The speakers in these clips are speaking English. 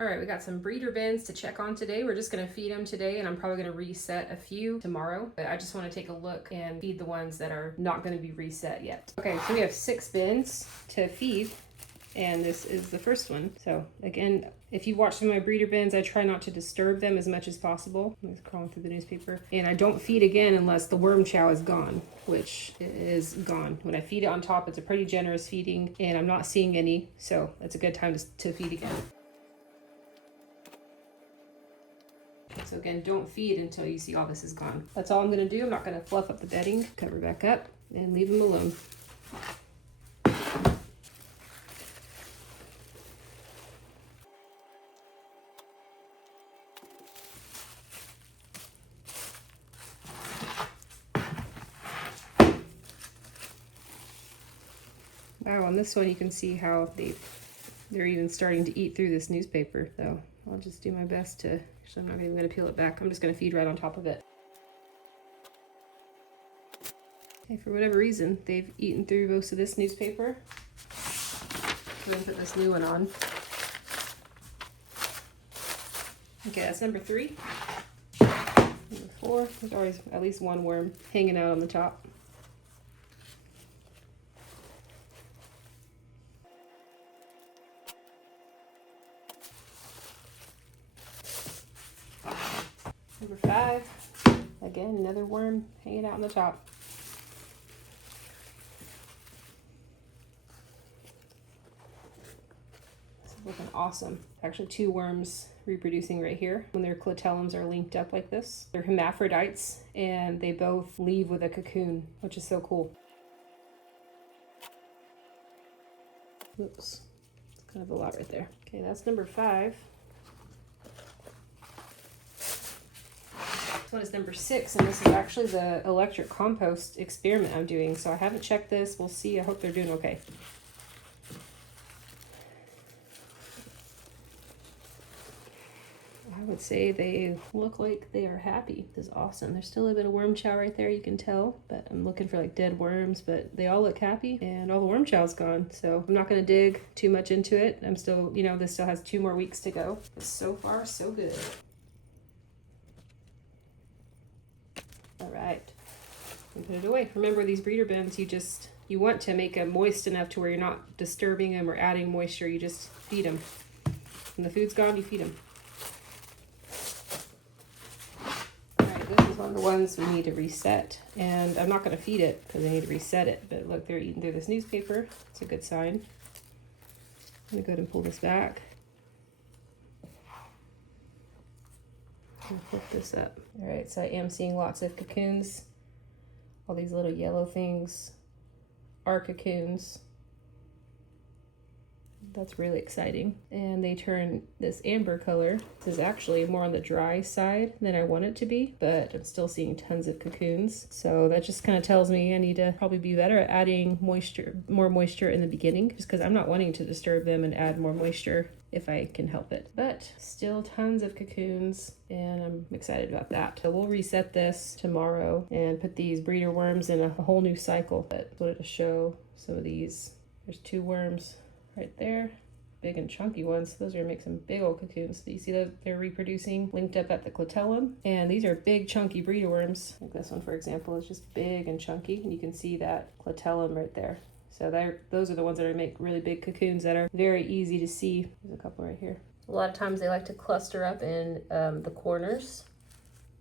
All right, we got some breeder bins to check on today. We're just gonna feed them today, and I'm probably gonna reset a few tomorrow, but I just wanna take a look and feed the ones that are not gonna be reset yet. Okay, so we have 6 bins to feed, and this is the first one. So again, if you watch some of my breeder bins, I try not to disturb them as much as possible. I'm just crawling through the newspaper. And I don't feed again unless the worm chow is gone, which is gone. When I feed it on top, it's a pretty generous feeding, and I'm not seeing any, so it's a good time to feed again. So again, don't feed until you see all this is gone. That's all I'm gonna do. I'm not gonna fluff up the bedding, cover back up, and leave them alone. Wow, on this one you can see how they're even starting to eat through this newspaper, though. I'll just do my best to, actually I'm not even gonna peel it back. I'm just gonna feed right on top of it. Okay, for whatever reason, they've eaten through most of this newspaper. I'm gonna put this new one on. Okay, that's number 3. Number 4, there's always at least one worm hanging out on the top. Number 5, again, another worm hanging out on the top. This is looking awesome. Actually 2 worms reproducing right here when their clitellums are linked up like this. They're hermaphrodites, and they both leave with a cocoon, which is so cool. Oops, it's kind of a lot right there. Okay, that's number 5. This one is number 6, and this is actually the electric compost experiment I'm doing. So I haven't checked this. We'll see. I hope they're doing okay. I would say they look like they are happy. This is awesome. There's still a bit of worm chow right there, you can tell, but I'm looking for like dead worms, but they all look happy, and all the worm chow's gone. So I'm not gonna dig too much into it. I'm still, you know, this still has 2 more weeks to go. But so far, so good. All right, and put it away. Remember, these breeder bins, you want to make them moist enough to where you're not disturbing them or adding moisture. You just feed them. When the food's gone, you feed them. All right, this is one of the ones we need to reset, and I'm not going to feed it because I need to reset it. But look, they're eating through this newspaper. It's a good sign. I'm going to go ahead and pull this back. And flip this up. All right, so I am seeing lots of cocoons. All these little yellow things are cocoons. That's really exciting. And they turn this amber color. This is actually more on the dry side than I want it to be, but I'm still seeing tons of cocoons. So that just kind of tells me I need to probably be better at adding more moisture in the beginning, just because I'm not wanting to disturb them and add more moisture if I can help it. But still tons of cocoons, and I'm excited about that. So we'll reset this tomorrow and put these breeder worms in a whole new cycle. But I wanted to show some of these. There's 2 worms right there, big and chunky ones. Those are gonna make some big old cocoons. So you see those, they're reproducing linked up at the clitellum, and these are big chunky breeder worms. Like this one, for example, is just big and chunky, and you can see that clitellum right there. So those are the ones that are make really big cocoons that are very easy to see. There's a couple right here. A lot of times they like to cluster up in the corners,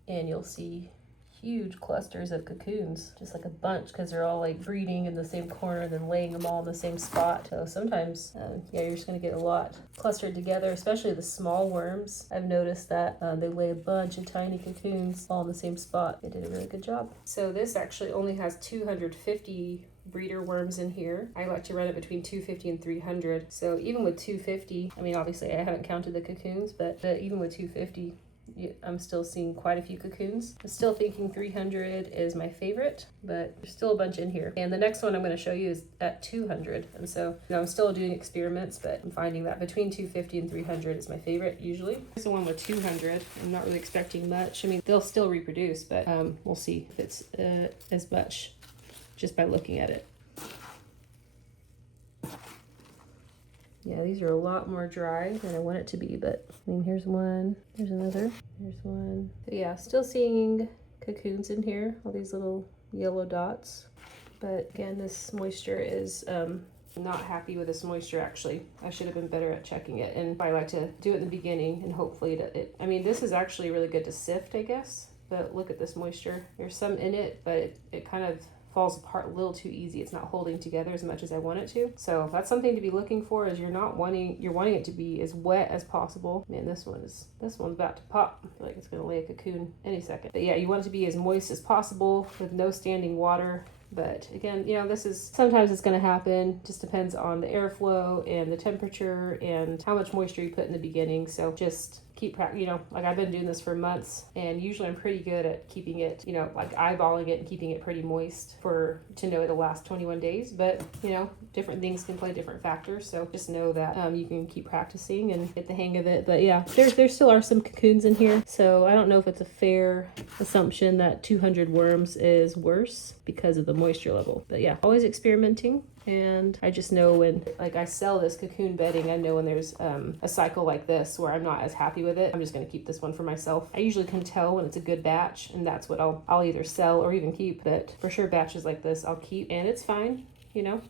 and you'll see huge clusters of cocoons, just like a bunch, because they're all like breeding in the same corner and then laying them all in the same spot. So sometimes, yeah, you're just gonna get a lot clustered together, especially the small worms. I've noticed that they lay a bunch of tiny cocoons all in the same spot. They did a really good job. So this actually only has 250 breeder worms in here. I like to run it between 250 and 300. So even with 250, I mean, obviously I haven't counted the cocoons, but even with 250, I'm still seeing quite a few cocoons. I'm still thinking 300 is my favorite, but there's still a bunch in here. And the next one I'm going to show you is at 200. And so, you know, I'm still doing experiments, but I'm finding that between 250 and 300 is my favorite usually. Here's the one with 200. I'm not really expecting much. I mean, they'll still reproduce, but we'll see if it's as much just by looking at it. Yeah, these are a lot more dry than I want it to be, but I mean, here's one, there's another, there's one. So yeah, still seeing cocoons in here, all these little yellow dots. But again, this moisture is, not happy with this moisture actually. I should have been better at checking it, and I like to do it in the beginning and hopefully I mean, this is actually really good to sift, I guess, but look at this moisture. There's some in it, but it kind of falls apart a little too easy. It's not holding together as much as I want it to. So that's something to be looking for, is you're wanting it to be as wet as possible. Man, this one's about to pop. I feel like it's gonna lay a cocoon any second. But yeah, you want it to be as moist as possible with no standing water. But again, you know, sometimes it's going to happen. Just depends on the airflow and the temperature and how much moisture you put in the beginning. So just keep you know, like I've been doing this for months, and usually I'm pretty good at keeping it, you know, like eyeballing it and keeping it pretty moist to know it'll last 21 days. But you know, different things can play different factors, so just know that you can keep practicing and get the hang of it. But yeah, there still are some cocoons in here, so I don't know if it's a fair assumption that 200 worms is worse because of the moisture level. But yeah, always experimenting. And I just know when, like, I sell this cocoon bedding, I know when there's a cycle like this where I'm not as happy with it, I'm just going to keep this one for myself. I usually can tell when it's a good batch, and that's what I'll either sell or even keep. But for sure, batches like this I'll keep, and it's fine, you know.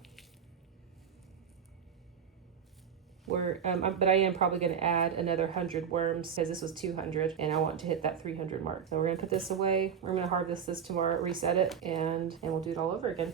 But I am probably going to add another 100 worms, because this was 200 and I want to hit that 300 mark. So we're going to put this away. We're going to harvest this tomorrow, reset it, and we'll do it all over again.